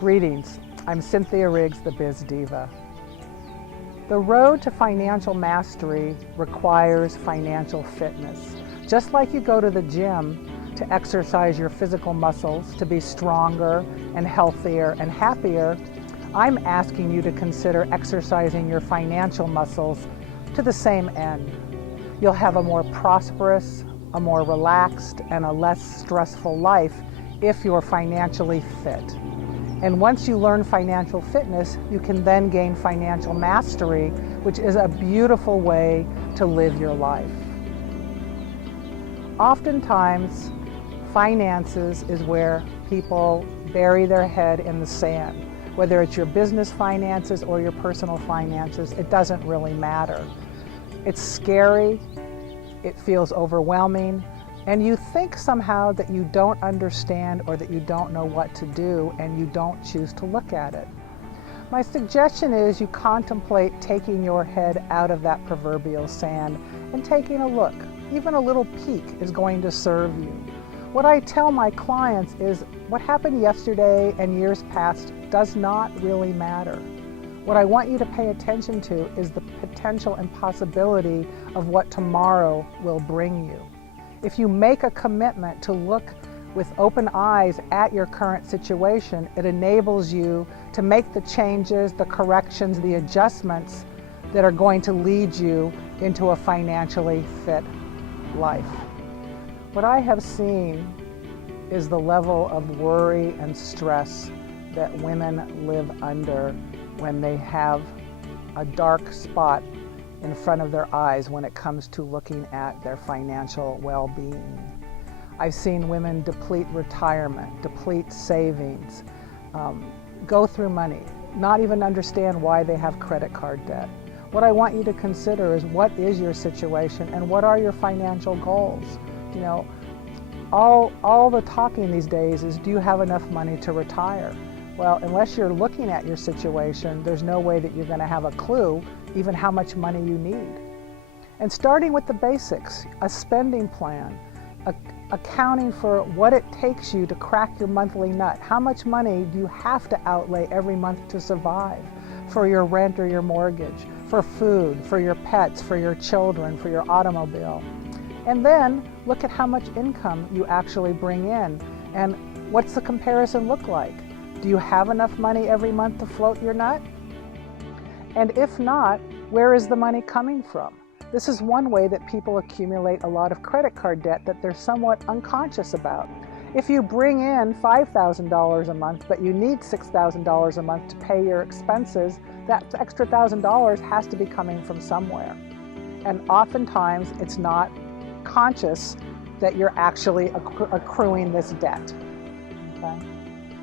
Greetings, I'm Cynthia Riggs, the Biz Diva. The road to financial mastery requires financial fitness. Just like you go to the gym to exercise your physical muscles to be stronger and healthier and happier, I'm asking you to consider exercising your financial muscles to the same end. You'll have a more prosperous, a more relaxed, and a less stressful life if you're financially fit. And once you learn financial fitness, you can then gain financial mastery, which is a beautiful way to live your life. Oftentimes, finances is where people bury their head in the sand. Whether it's your business finances or your personal finances, it doesn't really matter. It's scary, it feels overwhelming, and you think somehow that you don't understand or that you don't know what to do, and you don't choose to look at it. My suggestion is you contemplate taking your head out of that proverbial sand and taking a look. Even a little peek is going to serve you. What I tell my clients is what happened yesterday and years past does not really matter. What I want you to pay attention to is the potential and possibility of what tomorrow will bring you. If you make a commitment to look with open eyes at your current situation, it enables you to make the changes, the corrections, the adjustments that are going to lead you into a financially fit life. What I have seen is the level of worry and stress that women live under when they have a dark spot in front of their eyes when it comes to looking at their financial well-being. I've seen women deplete retirement, deplete savings, go through money, not even understand why they have credit card debt. What I want you to consider is what is your situation and what are your financial goals? You know, all the talking these days is, do you have enough money to retire? Well, unless you're looking at your situation, there's no way that you're going to have a clue even how much money you need. And starting with the basics, a spending plan, accounting for what it takes you to crack your monthly nut. How much money do you have to outlay every month to survive? For your rent or your mortgage, for food, for your pets, for your children, for your automobile. And then look at how much income you actually bring in and what's the comparison look like? Do you have enough money every month to float your nut? And if not, where is the money coming from? This is one way that people accumulate a lot of credit card debt that they're somewhat unconscious about. If you bring in $5,000 a month, but you need $6,000 a month to pay your expenses, that extra $1,000 has to be coming from somewhere. And oftentimes it's not conscious that you're actually accruing this debt. Okay?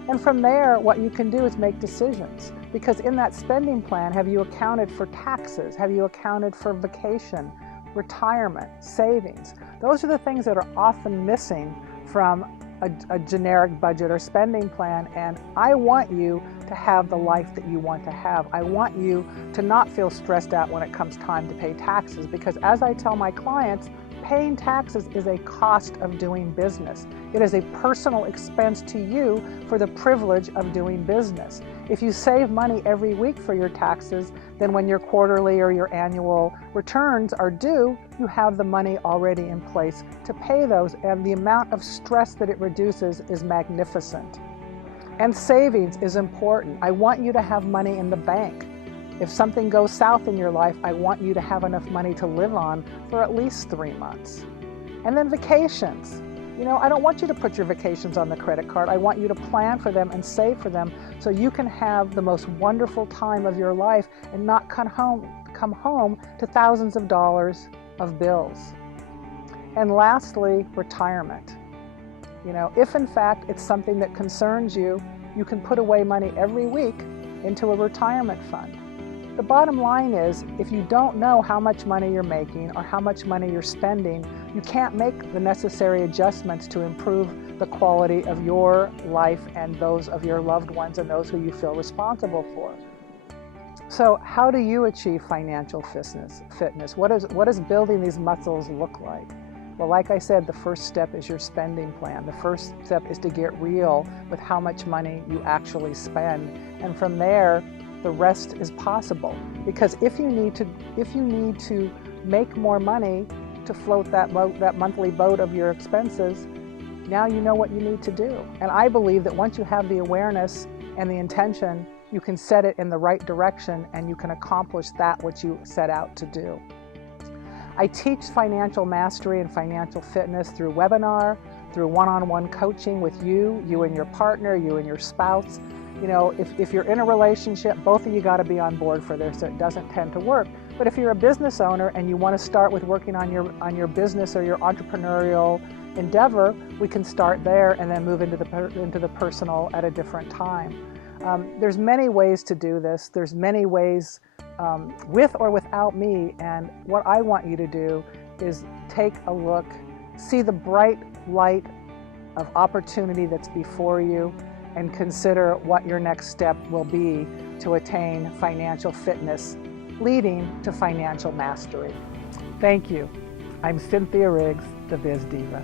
And from there, what you can do is make decisions. Because in that spending plan, have you accounted for taxes? Have you accounted for vacation, retirement, savings? Those are the things that are often missing from a generic budget or spending plan. And I want you to have the life that you want to have. I want you to not feel stressed out when it comes time to pay taxes. Because as I tell my clients, paying taxes is a cost of doing business. It is a personal expense to you for the privilege of doing business. If you save money every week for your taxes, then when your quarterly or your annual returns are due, you have the money already in place to pay those, and the amount of stress that it reduces is magnificent. And savings is important. I want you to have money in the bank. If something goes south in your life, I want you to have enough money to live on for at least 3 months. And then vacations. You know, I don't want you to put your vacations on the credit card. I want you to plan for them and save for them so you can have the most wonderful time of your life and not come home to thousands of dollars of bills. And lastly, retirement. You know, if in fact it's something that concerns you, you can put away money every week into a retirement fund. The bottom line is, if you don't know how much money you're making or how much money you're spending, you can't make the necessary adjustments to improve the quality of your life and those of your loved ones and those who you feel responsible for. So how do you achieve financial fitness? What does building these muscles look like? Well, like I said, the first step is your spending plan. The first step is to get real with how much money you actually spend. And from there, the rest is possible. Because if you need to make more money to float that monthly boat of your expenses, now you know what you need to do. And I believe that once you have the awareness and the intention, you can set it in the right direction and you can accomplish that which you set out to do. I teach financial mastery and financial fitness through webinar, through one-on-one coaching with you and your partner, you and your spouse. You know, if you're in a relationship, both of you got to be on board for this, so it doesn't tend to work. But if you're a business owner and you want to start with working on your business or your entrepreneurial endeavor, we can start there and then move into the personal at a different time. There's many ways to do this. There's many ways with or without me, and what I want you to do is take a look, see the bright light of opportunity that's before you, and consider what your next step will be to attain financial fitness, leading to financial mastery. Thank you. I'm Cynthia Riggs, the Biz Diva.